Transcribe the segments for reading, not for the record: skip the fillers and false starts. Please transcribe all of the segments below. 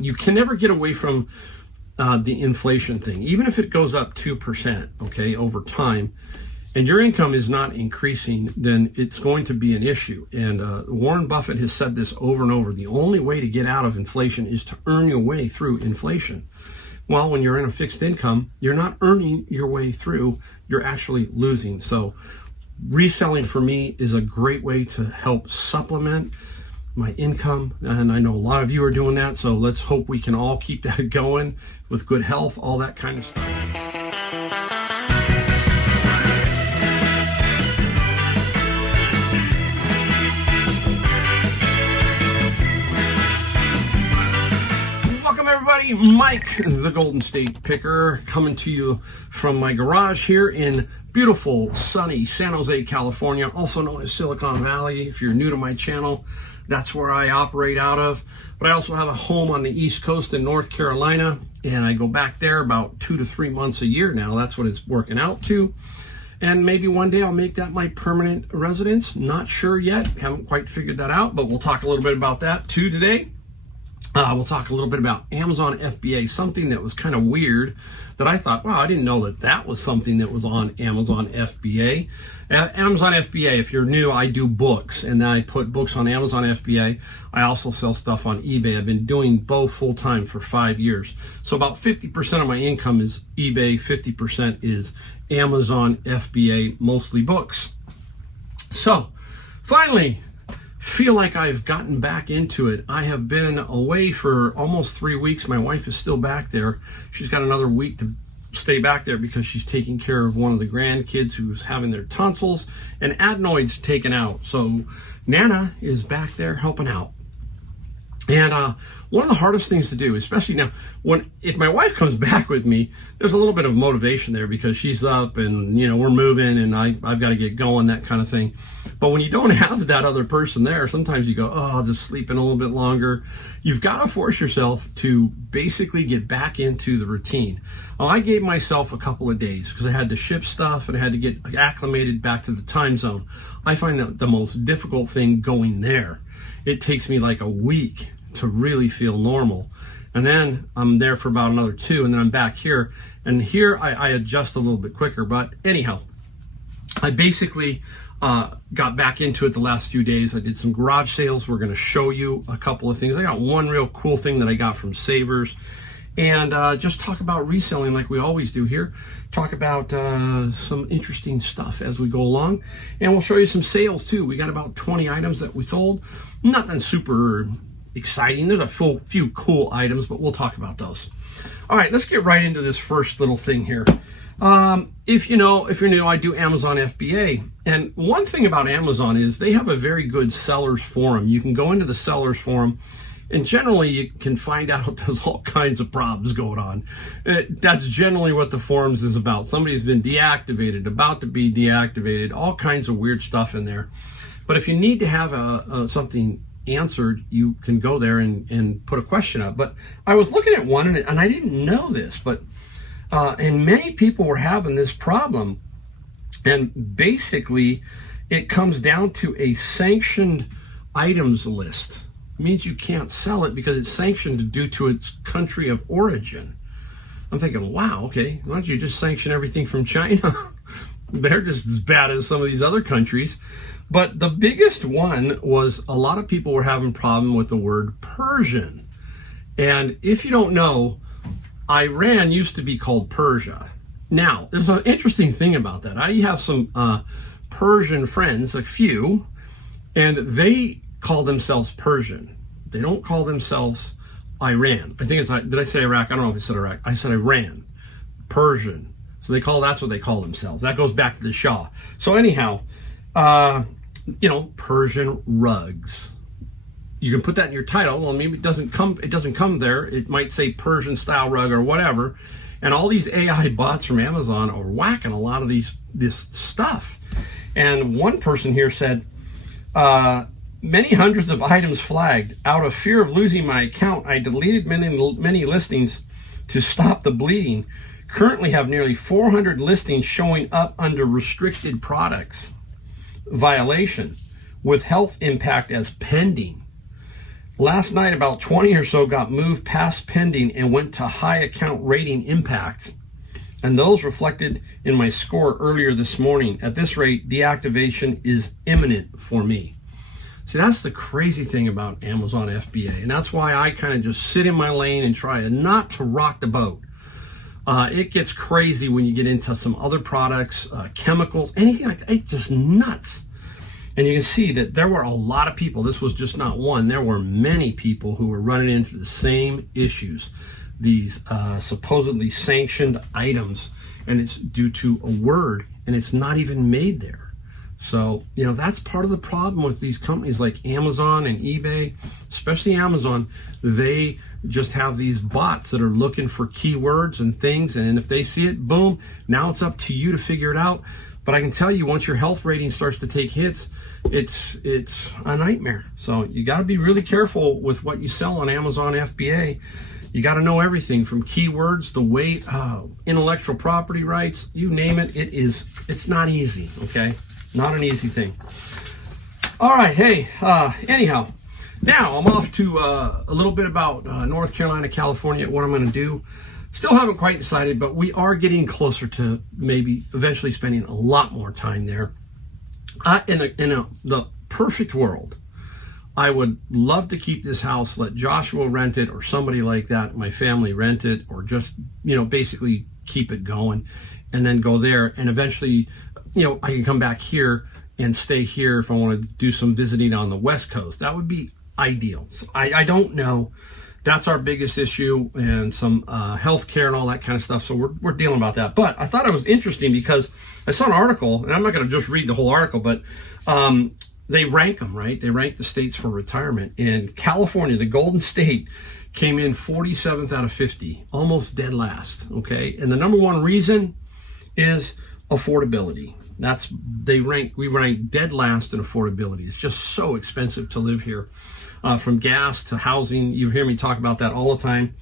you can never get away from the inflation thing. Even if it goes up 2%, okay, over time, and your income is not increasing, then it's going to be an issue. And Warren Buffett has said this over and over. The only way to get out of inflation is to earn your way through inflation. Well, when you're in a fixed income, you're not earning your way through, you're actually losing. So reselling for me is a great way to help supplement my income. And I know a lot of you are doing that. So let's hope we can all keep that going with good health, all that kind of stuff. Everybody, Mike, the Golden State Picker, coming to you from my garage here in beautiful, sunny San Jose, California, also known as Silicon Valley. If you're new to my channel, that's where I operate out of. But I also have a home on the East Coast in North Carolina, and I go back there about 2 to 3 months a year now. That's what it's working out to. And maybe one day I'll make that my permanent residence. Not sure yet. Haven't quite figured that out, but we'll talk a little bit about that too today. We'll talk a little bit about Amazon FBA, something that was kind of weird that I thought, wow, I didn't know that that was something that was on Amazon FBA. Amazon FBA, if you're new, I do books, and I put books on Amazon FBA. I also sell stuff on eBay. I've been doing both full time for 5 years. So about 50% of my income is eBay, 50% is Amazon FBA, mostly books. So finally, feel like I've gotten back into it. I have been away for almost 3 weeks. My wife is still back there. She's got another week to stay back there because she's taking care of one of the grandkids who's having their tonsils and adenoids taken out. So Nana is back there helping out. And one of the hardest things to do, especially now, if my wife comes back with me, there's a little bit of motivation there because she's up and, we're moving and I've got to get going, that kind of thing. But when you don't have that other person there, sometimes you go, oh, I'll just sleep in a little bit longer. You've got to force yourself to basically get back into the routine. Well, I gave myself a couple of days because I had to ship stuff and I had to get acclimated back to the time zone. I find that the most difficult thing going there. It takes me like a week to really feel normal. And then I'm there for about another 2, and then I'm back here. And here I adjust a little bit quicker. But anyhow, I basically got back into it the last few days. I did some garage sales. We're going to show you a couple of things. I got one real cool thing that I got from Savers. And just talk about reselling like we always do here. Talk about some interesting stuff as we go along. And we'll show you some sales too. We got about 20 items that we sold. Nothing super exciting. There's a few cool items, but we'll talk about those. All right, let's get right into this first little thing here. If you're new, I do Amazon FBA. And one thing about Amazon is they have a very good sellers forum. You can go into the sellers forum, and generally you can find out there's all kinds of problems going on. That's generally what the forums is about. Somebody's been deactivated, about to be deactivated, all kinds of weird stuff in there. But if you need to have something answered, you can go there and put a question up. But I was looking at one, and I didn't know this, but and many people were having this problem. And basically, it comes down to a sanctioned items list. It means you can't sell it because it's sanctioned due to its country of origin. I'm thinking, wow, okay, why don't you just sanction everything from China? They're just as bad as some of these other countries. But the biggest one was a lot of people were having problem with the word Persian. And if you don't know, Iran used to be called Persia. Now, there's an interesting thing about that. I have some Persian friends, a few, and they call themselves Persian. They don't call themselves Iran. I think did I say Iraq? I don't know if I said Iraq. I said Iran, Persian. So that's what they call themselves. That goes back to the Shah. So anyhow, Persian rugs. You can put that in your title. Well, maybe it doesn't come there. It might say Persian style rug or whatever. And all these AI bots from Amazon are whacking a lot of this stuff. And one person here said, many hundreds of items flagged. Out of fear of losing my account, I deleted many listings to stop the bleeding. Currently have nearly 400 listings showing up under restricted products violation with health impact as pending. Last night, about 20 or so got moved past pending and went to high account rating impact. And those reflected in my score earlier this morning. At this rate, deactivation is imminent for me. See, that's the crazy thing about Amazon FBA. And that's why I kind of just sit in my lane and try not to rock the boat. It gets crazy when you get into some other products, chemicals, anything like that. It's just nuts. And you can see that there were a lot of people. This was just not one. There were many people who were running into the same issues. These supposedly sanctioned items, and it's due to a word, and it's not even made there. So, that's part of the problem with these companies like Amazon and eBay, especially Amazon. They just have these bots that are looking for keywords and things, and if they see it, boom, now it's up to you to figure it out. But I can tell you, once your health rating starts to take hits, it's a nightmare. So you got to be really careful with what you sell on Amazon FBA. You got to know everything from keywords, the weight, intellectual property rights, you name it. It's not easy, okay? Not an easy thing. All right, hey, anyhow, now I'm off to a little bit about North Carolina, California, what I'm going to do. Still haven't quite decided, but we are getting closer to maybe eventually spending a lot more time there. In the perfect world, I would love to keep this house, let Joshua rent it or somebody like that, my family rent it, or just, basically keep it going and then go there. And eventually, I can come back here and stay here if I want to do some visiting on the West Coast. That would be ideal. So I don't know. That's our biggest issue, and some health care and all that kind of stuff. So we're dealing about that. But I thought it was interesting because I saw an article, and I'm not going to just read the whole article, but they rank them, right? They rank the states for retirement. And California, the Golden State, came in 47th out of 50, almost dead last, okay? And the number one reason is affordability. We rank dead last in affordability. It's just so expensive to live here, from gas to housing. You hear me talk about that all the time.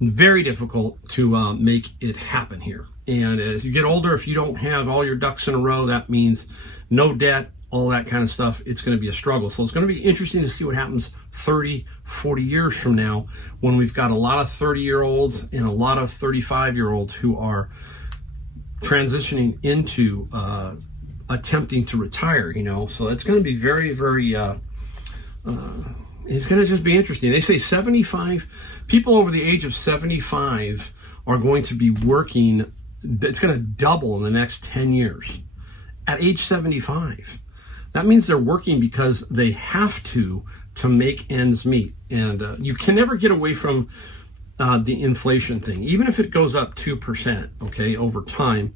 Very difficult to make it happen here. And as you get older, if you don't have all your ducks in a row, that means no debt, all that kind of stuff. It's going to be a struggle. So it's going to be interesting to see what happens 30, 40 years from now when we've got a lot of 30-year-olds and a lot of 35-year-olds who are transitioning into attempting to retire, So it's going to be very, very, it's going to just be interesting. They say 75 people over the age of 75 are going to be working. It's going to double in the next 10 years at age 75. That means they're working because they have to make ends meet. And you can never get away from the inflation thing, even if it goes up 2%, okay, over time,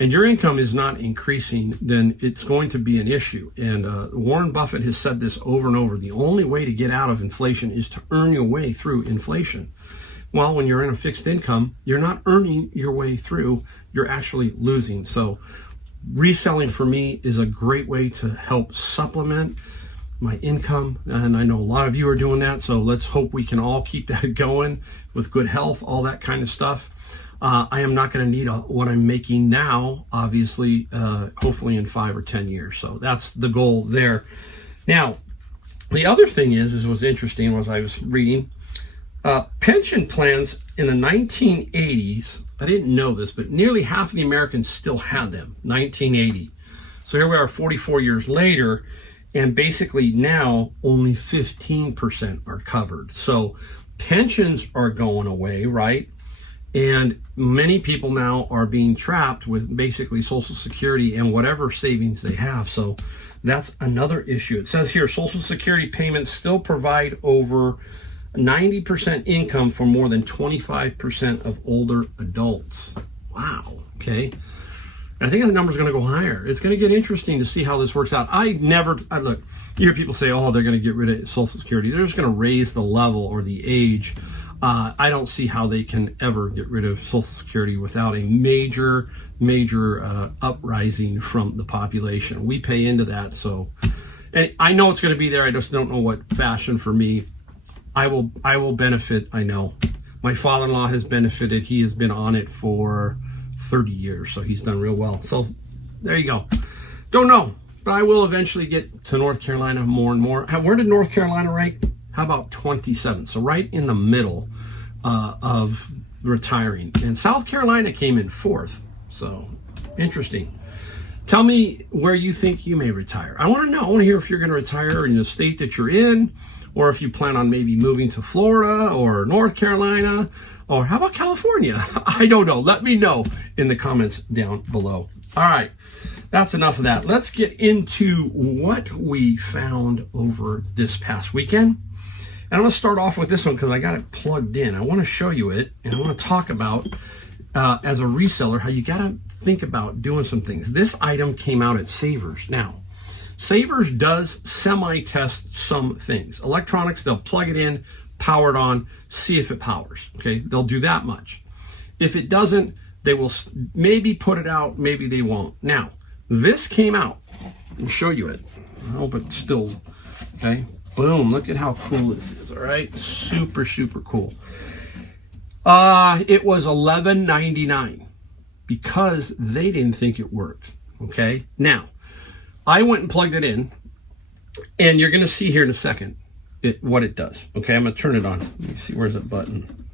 and your income is not increasing, then it's going to be an issue. And Warren Buffett has said this over and over. The only way to get out of inflation is to earn your way through inflation. Well, when you're in a fixed income, you're not earning your way through, you're actually losing. So reselling for me is a great way to help supplement my income, and I know a lot of you are doing that, so let's hope we can all keep that going with good health, all that kind of stuff. I am not going to need what I'm making now, obviously, hopefully in 5 or 10 years. So that's the goal there. Now, the other thing is what's interesting was I was reading pension plans in the 1980s. I didn't know this, but nearly half of the Americans still had them, 1980. So here we are 44 years later, and basically now only 15% are covered. So pensions are going away, right? And many people now are being trapped with basically Social Security and whatever savings they have. So that's another issue. It says here, Social Security payments still provide over 90% income for more than 25% of older adults. Wow, okay. I think the number's going to go higher. It's going to get interesting to see how this works out. Look, you hear people say, oh, they're going to get rid of Social Security. They're just going to raise the level or the age. I don't see how they can ever get rid of Social Security without a major uprising from the population. We pay into that, so and I know it's going to be there. I just don't know what fashion for me. I will benefit. I know my father-in-law has benefited. He has been on it for 30 years, so he's done real well. So there you go. Don't know, but I will eventually get to North Carolina more and more. Where did North Carolina rank? How about 27? So right in the middle of retiring. And South Carolina came in 4th. So interesting. Tell me where you think you may retire. I want to know. I want to hear if you're going to retire in the state that you're in, or if you plan on maybe moving to Florida or North Carolina, or how about California? I don't know. Let me know in the comments down below. All right. That's enough of that. Let's get into what we found over this past weekend. And I'm going to start off with this one because I got it plugged in. I want to show you it, and I want to talk about, as a reseller, how you got to think about doing some things. This item came out at Savers. Now, Savers does semi-test some things. Electronics, they'll plug it in, power it on, see if it powers. Okay, they'll do that much. If it doesn't, they will maybe put it out, maybe they won't. Now, this came out. I'll show you it. I hope it's still, okay. Boom, look at how cool this is, all right? Super, super cool. It was $11.99 because they didn't think it worked, okay? Now, I went and plugged it in, and you're gonna see here in a second what it does. Okay, I'm gonna turn it on. Let me see, where's that button?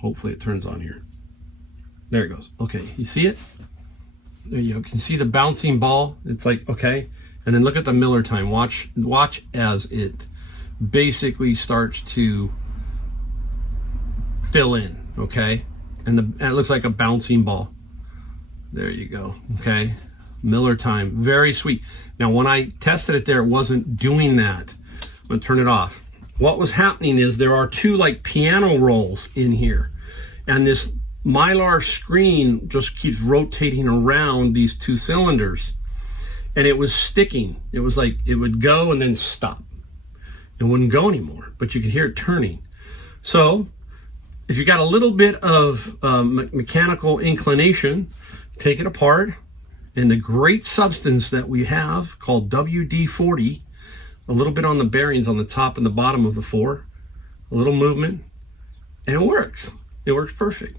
Hopefully it turns on here. There it goes. Okay, you see it? There you go. You can see the bouncing ball. It's like, okay. And then look at the Miller time. Watch as it basically starts to fill in, okay? And it looks like a bouncing ball. There you go, okay? Miller time, very sweet. Now, when I tested it there, it wasn't doing that. I'm gonna turn it off. What was happening is there are 2 like piano rolls in here, and this Mylar screen just keeps rotating around these 2 cylinders, and it was sticking. It was like it would go and then stop. It wouldn't go anymore, but you could hear it turning. So if you got a little bit of mechanical inclination, take it apart, and the great substance that we have called WD-40, a little bit on the bearings on the top and the bottom of the 4, a little movement, and it works. It works perfect.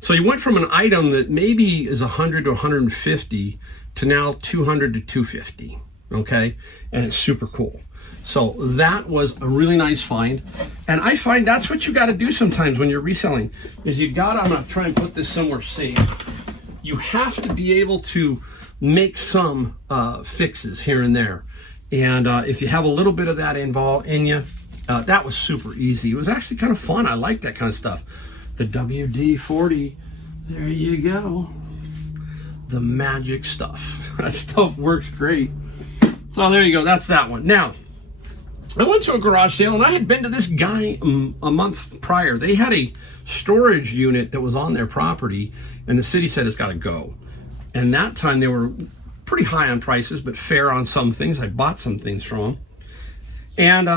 So you went from an item that maybe is 100 to 150 to now 200 to 250, okay? And it's super cool. So that was a really nice find. And I find that's what you got to do sometimes when you're reselling, is you got to, I'm going to try and put this somewhere safe. You have to be able to make some fixes here and there. And if you have a little bit of that involved in you, that was super easy. It was actually kind of fun. I like that kind of stuff. The WD-40, there you go. The magic stuff. That stuff works great. So there you go, that's that one. Now, I went to a garage sale, and I had been to this guy a month prior. They had a storage unit that was on their property, and the city said it's gotta go. And that time they were pretty high on prices, but fair on some things. I bought some things from them. And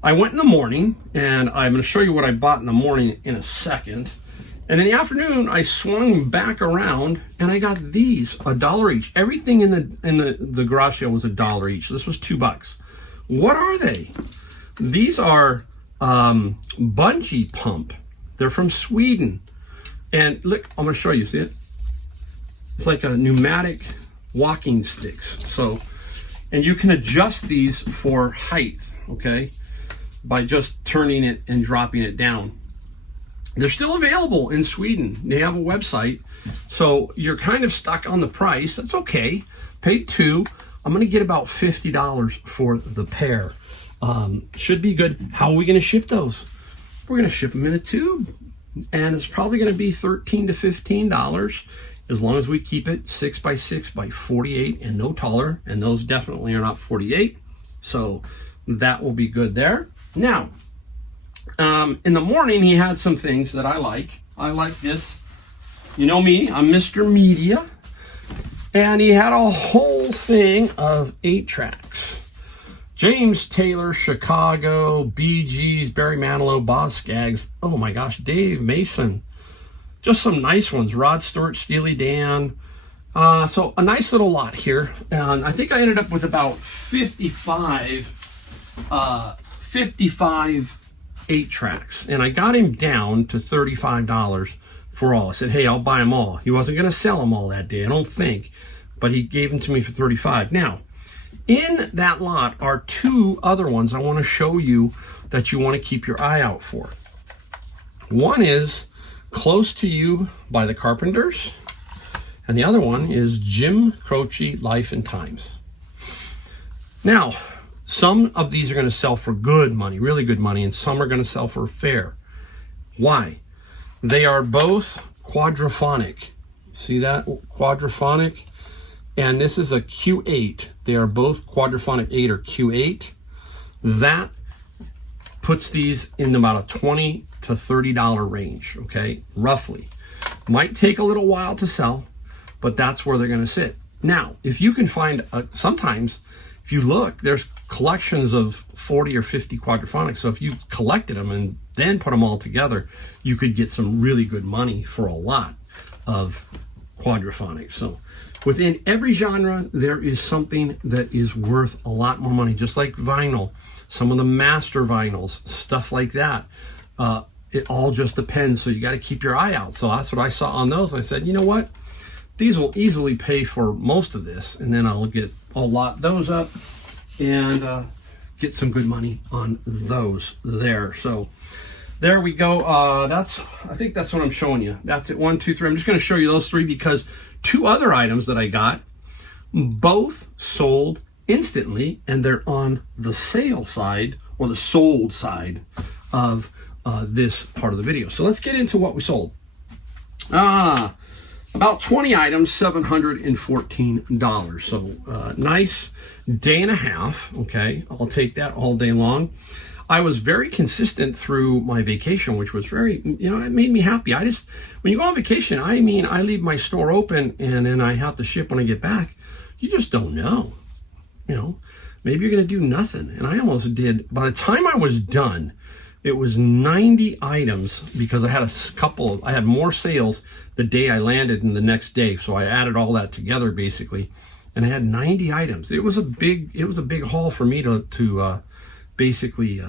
I went in the morning, and I'm going to show you what I bought in the morning in a second. And in the afternoon, I swung back around, and I got these, $1 each. Everything in the garage sale was $1 each. This was $2. What are they? These are bungee pump. They're from Sweden. And look, I'm going to show you. See it? It's like a pneumatic walking sticks. So, and you can adjust these for height, okay, by just turning it and dropping it down. They're still available in Sweden. They have a website. So you're kind of stuck on the price. That's okay. Paid $2. I'm going to get about $50 for the pair. Should be good. How are we going to ship those? We're going to ship them in a tube. And it's probably going to be $13 to $15 as long as we keep it 6 by 6 by 48 and no taller. And those definitely are not 48. So that will be good there. Now, in the morning, he had some things that I like. I like this. You know me, I'm Mr. Media. And he had a whole thing of 8 tracks. James Taylor, Chicago, Bee Gees, Barry Manilow, Boz Scaggs. Oh my gosh, Dave Mason. Just some nice ones. Rod Stewart, Steely Dan. So a nice little lot here. And I think I ended up with about 55 8 tracks. And I got him down to $35 for all. I said, hey, I'll buy them all. He wasn't going to sell them all that day, I don't think. But he gave them to me for $35. Now, in that lot are 2 other ones I want to show you that you want to keep your eye out for. One is Close to You by the Carpenters, and the other one is Jim Croce, Life and Times. Now, some of these are going to sell for good money, really good money, and some are going to sell for fair. Why? They are both quadraphonic. See that? Quadraphonic. And this is a Q8. They are both quadraphonic 8 or Q8. That puts these in about a $20 to $30 range, okay? Roughly. Might take a little while to sell, but that's where they're going to sit. Now, if you can find, sometimes, if you look, there's collections of 40 or 50 quadraphonics. So if you collected them and then put them all together, you could get some really good money for a lot of quadraphonics. So within every genre, there is something that is worth a lot more money, just like vinyl, some of the master vinyls, stuff like that. It all just depends. So you got to keep your eye out. So that's what I saw on those. I said, you know what? These will easily pay for most of this. And then I'll lot those up and get some good money on those there. So there we go. I think that's what I'm showing you. That's it. 1, 2, 3. I'm just going to show you those 3 because 2 other items that I got, both sold instantly, and they're on the sale side or the sold side of this part of the video. So let's get into what we sold. About 20 items, $714. So nice day and a half. Okay, I'll take that all day long. I was very consistent through my vacation, which was very, it made me happy. When you go on vacation, I leave my store open and then I have to ship when I get back. You just don't know. Maybe you're going to do nothing. And I almost did. By the time I was done, it was 90 items because I had I had more sales the day I landed and the next day. So I added all that together basically, and I had 90 items. It was a big haul for me to basically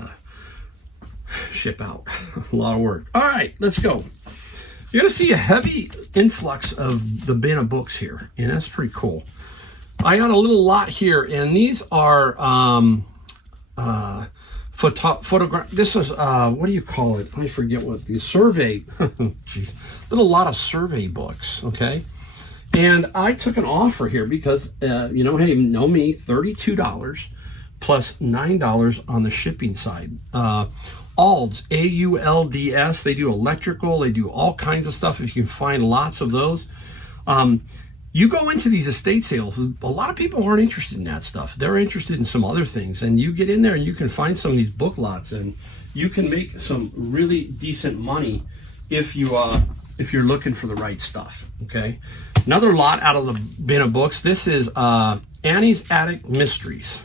ship out. A lot of work. All right, let's go. You're going to see a heavy influx of the bin of books here, and that's pretty cool. I got a little lot here, and these are photograph. This is what do you call it? I forget what the survey. Jeez, little lot of survey books. Okay, and I took an offer here because hey, know me, $32 plus $9 on the shipping side. Aulds, AULDS. They do electrical. They do all kinds of stuff. If you can find lots of those. You go into these estate sales, a lot of people aren't interested in that stuff. They're interested in some other things. And you get in there and you can find some of these book lots and you can make some really decent money if you're looking for the right stuff, okay? Another lot out of the bin of books. This is Annie's Attic Mysteries.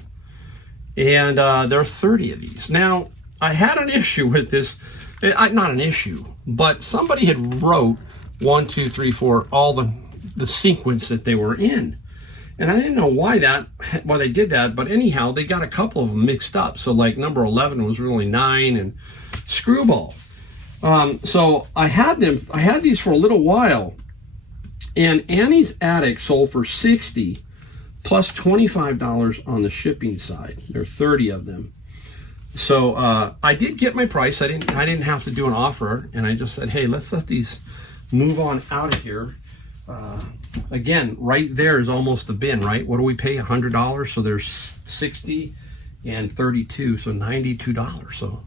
And there are 30 of these. Now, I had an issue with this. Not an issue, but somebody had wrote 1, 2, 3, 4, all the sequence that they were in, and I didn't know why they did that, but anyhow they got a couple of them mixed up. So like number 11 was really 9 and Screwball. So I had these for a little while, and Annie's Attic sold for $60 plus $25 on the shipping side. There are 30 of them. So I did get my price. I didn't have to do an offer, and I just said, hey, let's let these move on out of here. Again, right there is almost the bin, right? What do we pay? $100. So there's 60 and 32, so $92. So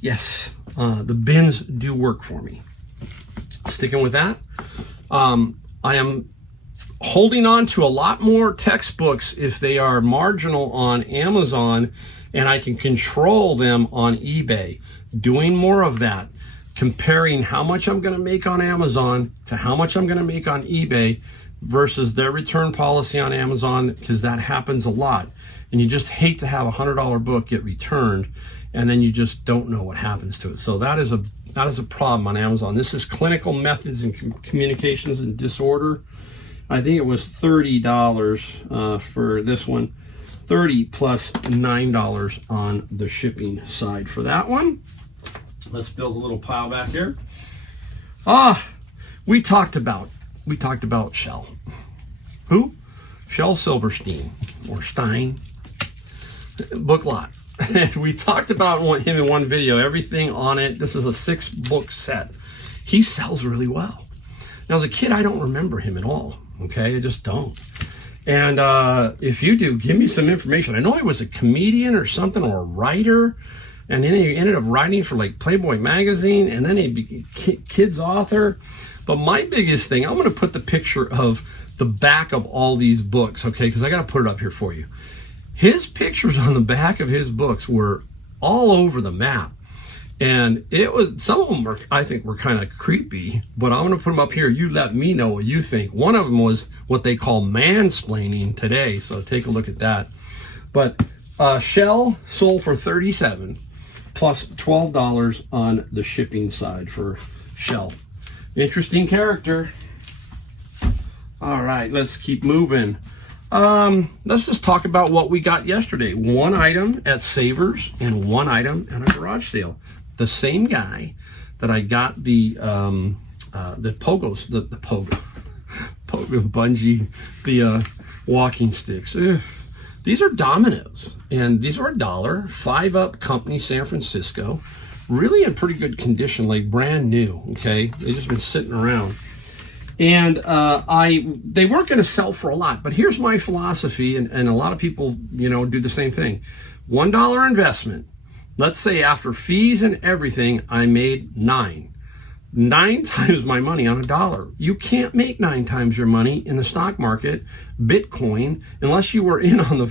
yes, the bins do work for me. Sticking with that, I am holding on to a lot more textbooks if they are marginal on Amazon, and I can control them on eBay. Doing more of that. Comparing how much I'm going to make on Amazon to how much I'm going to make on eBay versus their return policy on Amazon, because that happens a lot. And you just hate to have a $100 book get returned, and then you just don't know what happens to it. So that is a problem on Amazon. This is Clinical Methods in Communications and Disorder. I think it was $30 for this one. $30 plus $9 on the shipping side for that one. Let's build a little pile back here. We talked about Shel. Who? Shel Silverstein or Stein. Book lot. And we talked about him in one video, everything on it. This is a 6-book set. He sells really well. Now, as a kid, I don't remember him at all. Okay, I just don't. And if you do, give me some information. I know he was a comedian or something, or a writer, and then he ended up writing for like Playboy magazine, and then he became kids author. But my biggest thing, I'm going to put the picture of the back of all these books, okay, because I got to put it up here for you. His pictures on the back of his books were all over the map. And it was, some of them were, I think, were kind of creepy, but I'm going to put them up here. You let me know what you think. One of them was what they call mansplaining today, so take a look at that. But Shell sold for $37 plus $12 on the shipping side for Shell. Interesting character. All right, let's keep moving. Let's just talk about what we got yesterday. One item at Savers and one item at a garage sale. The same guy that I got the pogos, the pogo bungee, the walking sticks. Ugh. These are Domino's, and these are $1. 5-Up Company, San Francisco. Really in pretty good condition, like brand new. Okay, they've just been sitting around. And they weren't going to sell for a lot, but here's my philosophy, and a lot of people, do the same thing. $1 investment. Let's say after fees and everything, I made 9 times my money on $1. You can't make 9 times your money in the stock market, Bitcoin, unless you were in on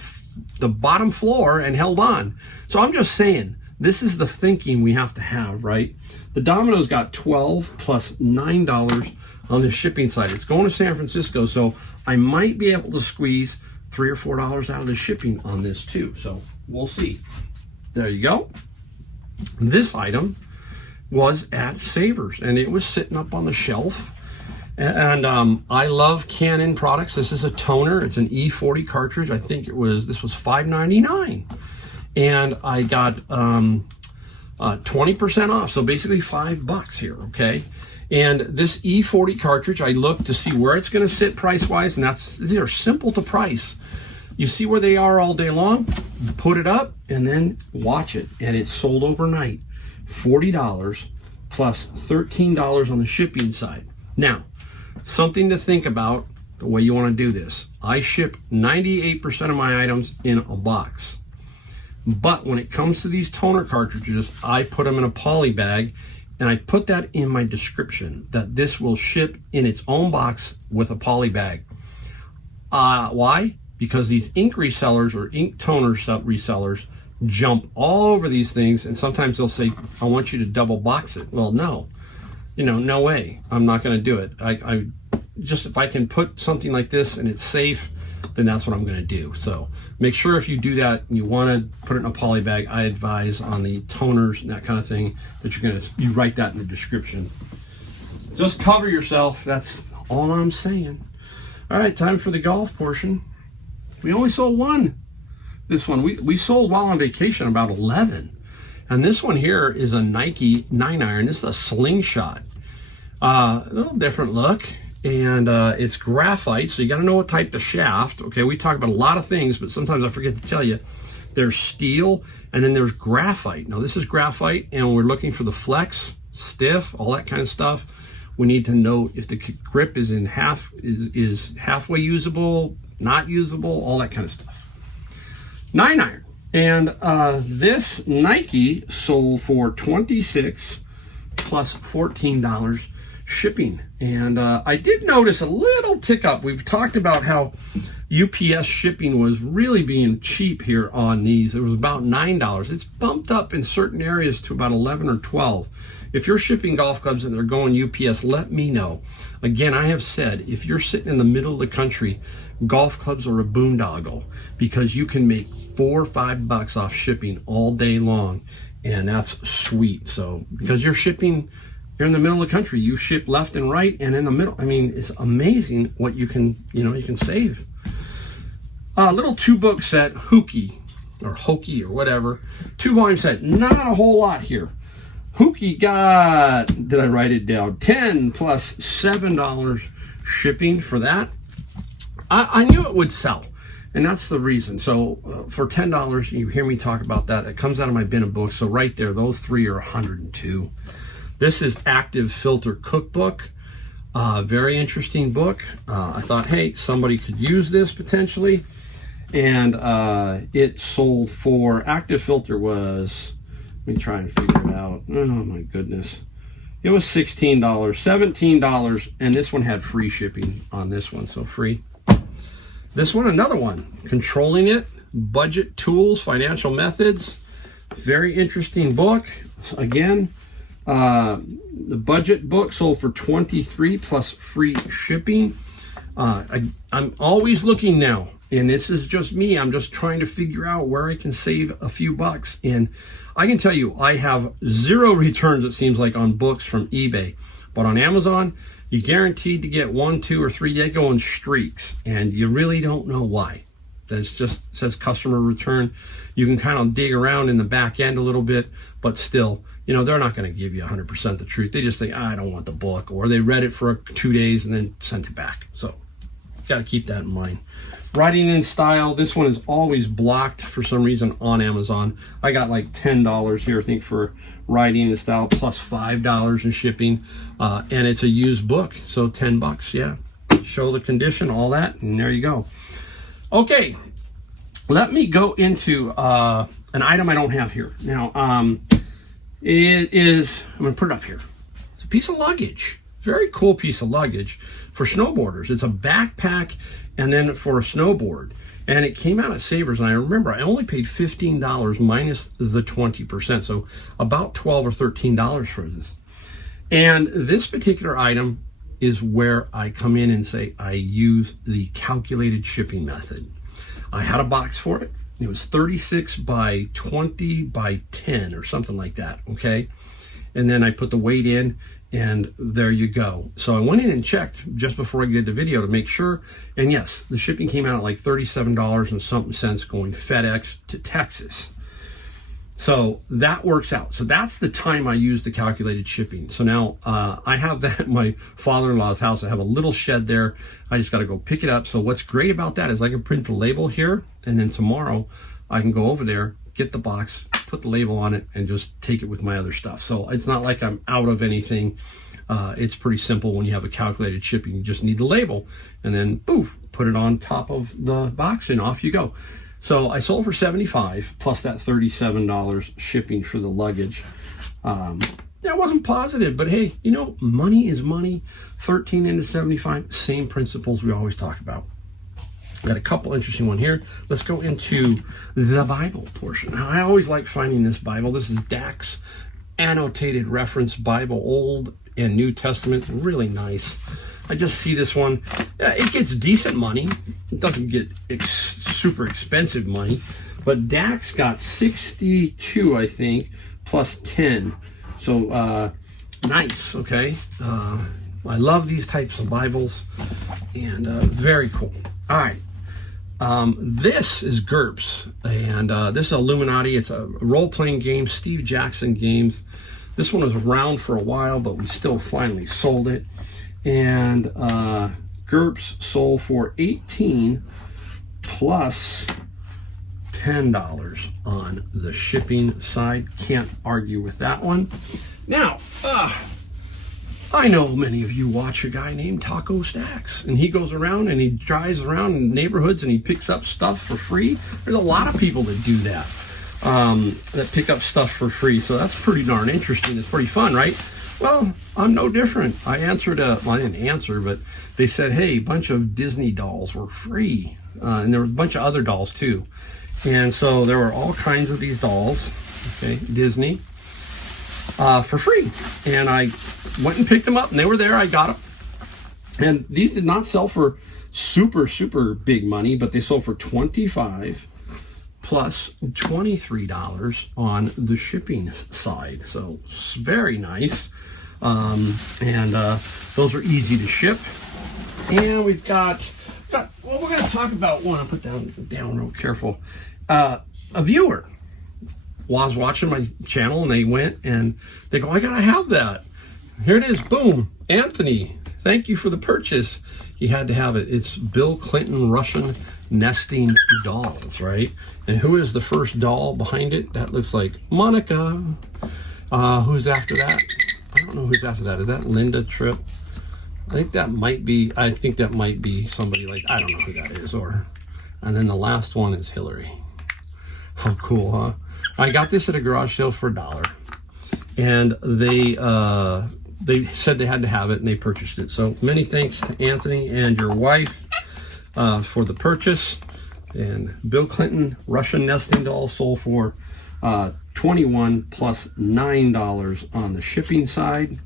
the bottom floor and held on. So I'm just saying, this is the thinking we have to have, right? The Domino's got $12 plus $9 on the shipping side. It's going to San Francisco, so I might be able to squeeze $3 or $4 out of the shipping on this too. So we'll see. There you go. This item was at Savers, and it was sitting up on the shelf. And I love Canon products. This is a toner. It's an E40 cartridge. I think this was $5.99, and I got 20% off. So basically $5 here. Okay. And this E40 cartridge, I looked to see where it's going to sit price-wise, and these are simple to price. You see where they are all day long, you put it up, and then watch it. And it's sold overnight, $40 plus $13 on the shipping side. Now, something to think about the way you want to do this. I ship 98% of my items in a box. But when it comes to these toner cartridges, I put them in a poly bag, and I put that in my description, that this will ship in its own box with a poly bag. Why? Because these ink resellers or ink toner resellers jump all over these things, and sometimes they'll say, I want you to double box it. Well, no, no way. I'm not going to do it. I just, if I can put something like this and it's safe, then that's what I'm going to do. So make sure if you do that and you want to put it in a poly bag, I advise on the toners and that kind of thing that you write that in the description. Just cover yourself. That's all I'm saying. All right, time for the golf portion. We only sold one. This one, we sold while on vacation about 11. And this one here is a Nike 9-iron. This is a slingshot. A little different look. And it's graphite, so you got to know what type of shaft. Okay, we talk about a lot of things, but sometimes I forget to tell you. There's steel, and then there's graphite. Now, this is graphite, and we're looking for the flex, stiff, all that kind of stuff. We need to know if the grip is is halfway usable, not usable, all that kind of stuff. 9-iron. And this Nike sold for $26 plus $14 shipping. And I did notice a little tick up. We've talked about how UPS shipping was really being cheap here on these. It was about $9. It's bumped up in certain areas to about 11 or 12. If you're shipping golf clubs and they're going UPS, let me know. Again, I have said, if you're sitting in the middle of the country, golf clubs are a boondoggle because you can make $4 or $5 off shipping all day long, and that's sweet. So because you're shipping, you're in the middle of the country, you ship left and right and in the middle. I mean, it's amazing what you can save. A little 2-book set, Hookie or whatever, 2-volume set. Not a whole lot here. Hookie got, did I write it down? $10 plus $7 shipping for that. I knew it would sell. And that's the reason. So for $10, you hear me talk about that. It comes out of my bin of books. So right there, those three are 102. This is Active Filter Cookbook. Very interesting book. I thought, hey, somebody could use this potentially. And it sold for, Active Filter was, let me try and figure it out. Oh my goodness. It was $16, $17, and this one had free shipping on this one, so free. This one, another one, Controlling It, Budget Tools, Financial Methods. Very interesting book. Again, the budget book sold for $23 plus free shipping. I'm always looking now, and this is just me. I'm just trying to figure out where I can save a few bucks. And I can tell you, I have 0 returns, it seems like, on books from eBay. But on Amazon, you're guaranteed to get 1, 2, or 3. They go in streaks, and you really don't know why. It just says customer return. You can kind of dig around in the back end a little bit, but still, they're not going to give you 100% the truth. They just say, I don't want the book, or they read it for 2 days and then sent it back. So got to keep that in mind. Writing in Style, this one is always blocked for some reason on Amazon. I got like $10 here, I think, for Writing in Style, plus $5 in shipping, and it's a used book, so $10, yeah. Show the condition, all that, and there you go. Okay, let me go into an item I don't have here. Now, it is, I'm gonna put it up here. It's a piece of luggage. Very cool piece of luggage for snowboarders. It's a backpack and then for a snowboard. And it came out at Savers, and I remember I only paid $15 minus the 20%, so about $12 or $13 for this. And this particular item is where I come in and say I use the calculated shipping method. I had a box for it. It was 36 by 20 by 10 or something like that, okay? And then I put the weight in, and there you go. So I went in and checked just before I did the video to make sure, and yes, the shipping came out at like $37 and something cents going FedEx to Texas. So that works out. So that's the time I use the calculated shipping. So now I have that at my father-in-law's house. I have a little shed there. I just got to go pick it up. So what's great about that is I can print the label here, and then tomorrow I can go over there, get the box, put the label on it, and just take it with my other stuff. So it's not like I'm out of anything. It's pretty simple when you have a calculated shipping. You just need the label, and then poof, put it on top of the box, and off you go. So I sold for $75 plus that $37 shipping for the luggage. That wasn't positive, but hey, money is money. 13 into 75, same principles we always talk about. Got a couple interesting one here. Let's go into the Bible portion. Now, I always like finding this Bible. This is Dax Annotated Reference Bible, Old and New Testament. Really nice. I just see this one. It gets decent money. It doesn't get super expensive money, but Dax got 62, I think, plus 10. So nice. Okay. I love these types of Bibles, and very cool. All right. This is GURPS, and this is Illuminati. It's a role-playing game, Steve Jackson games. This one was around for a while, but we still finally sold it. And GURPS sold for $18 plus $10 on the shipping side. Can't argue with that one. Now, I know many of you watch a guy named Taco Stacks, and he goes around and he drives around in neighborhoods and he picks up stuff for free. There's a lot of people that do that, that pick up stuff for free. So that's pretty darn interesting. It's pretty fun, right? Well, I'm no different. I answered well, I didn't answer, but they said, hey, a bunch of Disney dolls were free. And there were a bunch of other dolls too. And so there were all kinds of these dolls, okay, Disney, for free. And I went and picked them up, and they were there. I got them. And these did not sell for super, super big money, but they sold for $25 plus $23 on the shipping side. So very nice. And those are easy to ship. And we've got well, we're going to talk about one. I'll put down real careful. A viewer was watching my channel, and they went and they go, I got to have that. Here it is. Boom. Anthony. thank you for the purchase. You had to have it. It's Bill Clinton Russian nesting dolls, right? And who is the first doll behind it? That looks like Monica. Who's after that? I don't know who's after that. Is that Linda Tripp? I think that might be somebody like, I don't know who that is. And then the last one is Hillary. How cool, huh? I got this at a garage sale for $1. And they said they had to have it, and they purchased it. So many thanks to Anthony and your wife for the purchase. And Bill Clinton Russian nesting doll sold for $21 plus $9 on the shipping side.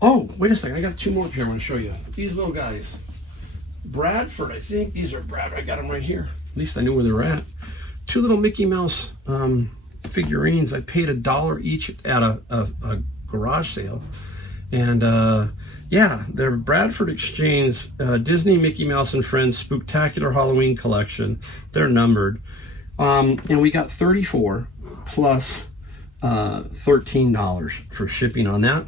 Oh, wait a second. I got 2 more here I want to show you. These little guys. Bradford, I think. These are Bradford. I got them right here. At least I knew where they're at. 2 little Mickey Mouse figurines. I paid $1 each at a garage sale. And yeah, they're Bradford Exchange Disney Mickey Mouse and Friends Spooktacular Halloween Collection. They're numbered. And we got 34 plus $13 for shipping on that.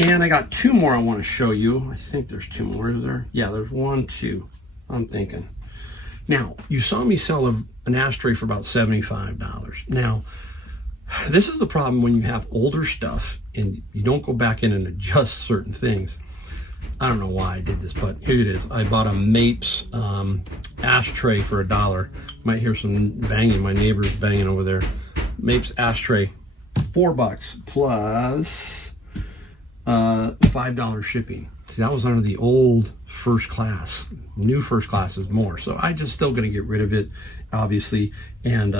And I got 2 more I want to show you. I think there's 2 more, is there? Yeah, there's 1, 2, I'm thinking. Now, you saw me sell an ashtray for about $75. Now, this is the problem when you have older stuff and you don't go back in and adjust certain things. I don't know why I did this, but here it is. I bought a Mapes ashtray for $1. Might hear some banging. My neighbor's banging over there. Mapes ashtray, $4 plus $5 shipping. See, that was under the old first class. New first class is more. So I just still gonna get rid of it, obviously, and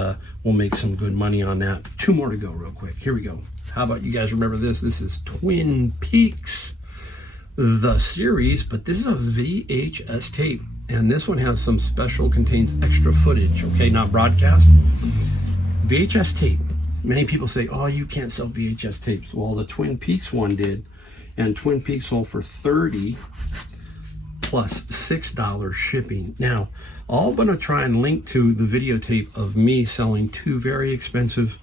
we'll make some good money on that. 2 more to go real quick. Here we go. How about you guys remember this? This is Twin Peaks, the series, but this is a VHS tape. And this one has some special, contains extra footage, okay, not broadcast. VHS tape. Many people say, oh, you can't sell VHS tapes. Well, the Twin Peaks one did. And Twin Peaks sold for $30 plus $6 shipping. Now, I'm gonna try and link to the videotape of me selling 2 very expensive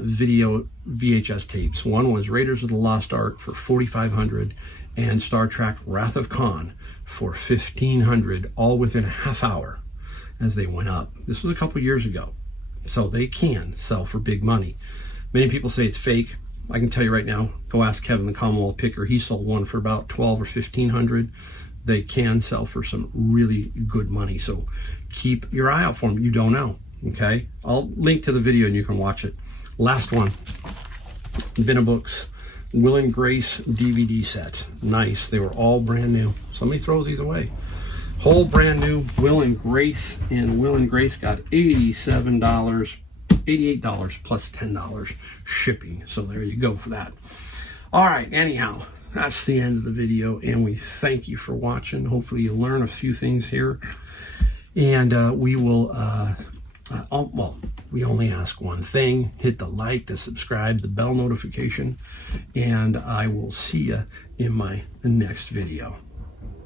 video VHS tapes. One was Raiders of the Lost Ark for $4,500 and Star Trek Wrath of Khan for $1,500, all within a half hour as they went up. This was a couple years ago. So they can sell for big money. Many people say it's fake. I can tell you right now, go ask Kevin the Commonwealth Picker. He sold one for about $1,200 or $1,500. They can sell for some really good money. So keep your eye out for them. You don't know, okay? I'll link to the video and you can watch it. Last one, Books Will and Grace DVD set. Nice, they were all brand new. Somebody throws these away. Whole brand new Will and Grace, and Will and Grace got $88 plus $10 shipping. So there you go for that. All right, anyhow, that's the end of the video, and we thank you for watching. Hopefully you learn a few things here, and we will well, we only ask one thing: hit the like, the subscribe, the bell notification, and I will see you in my next video.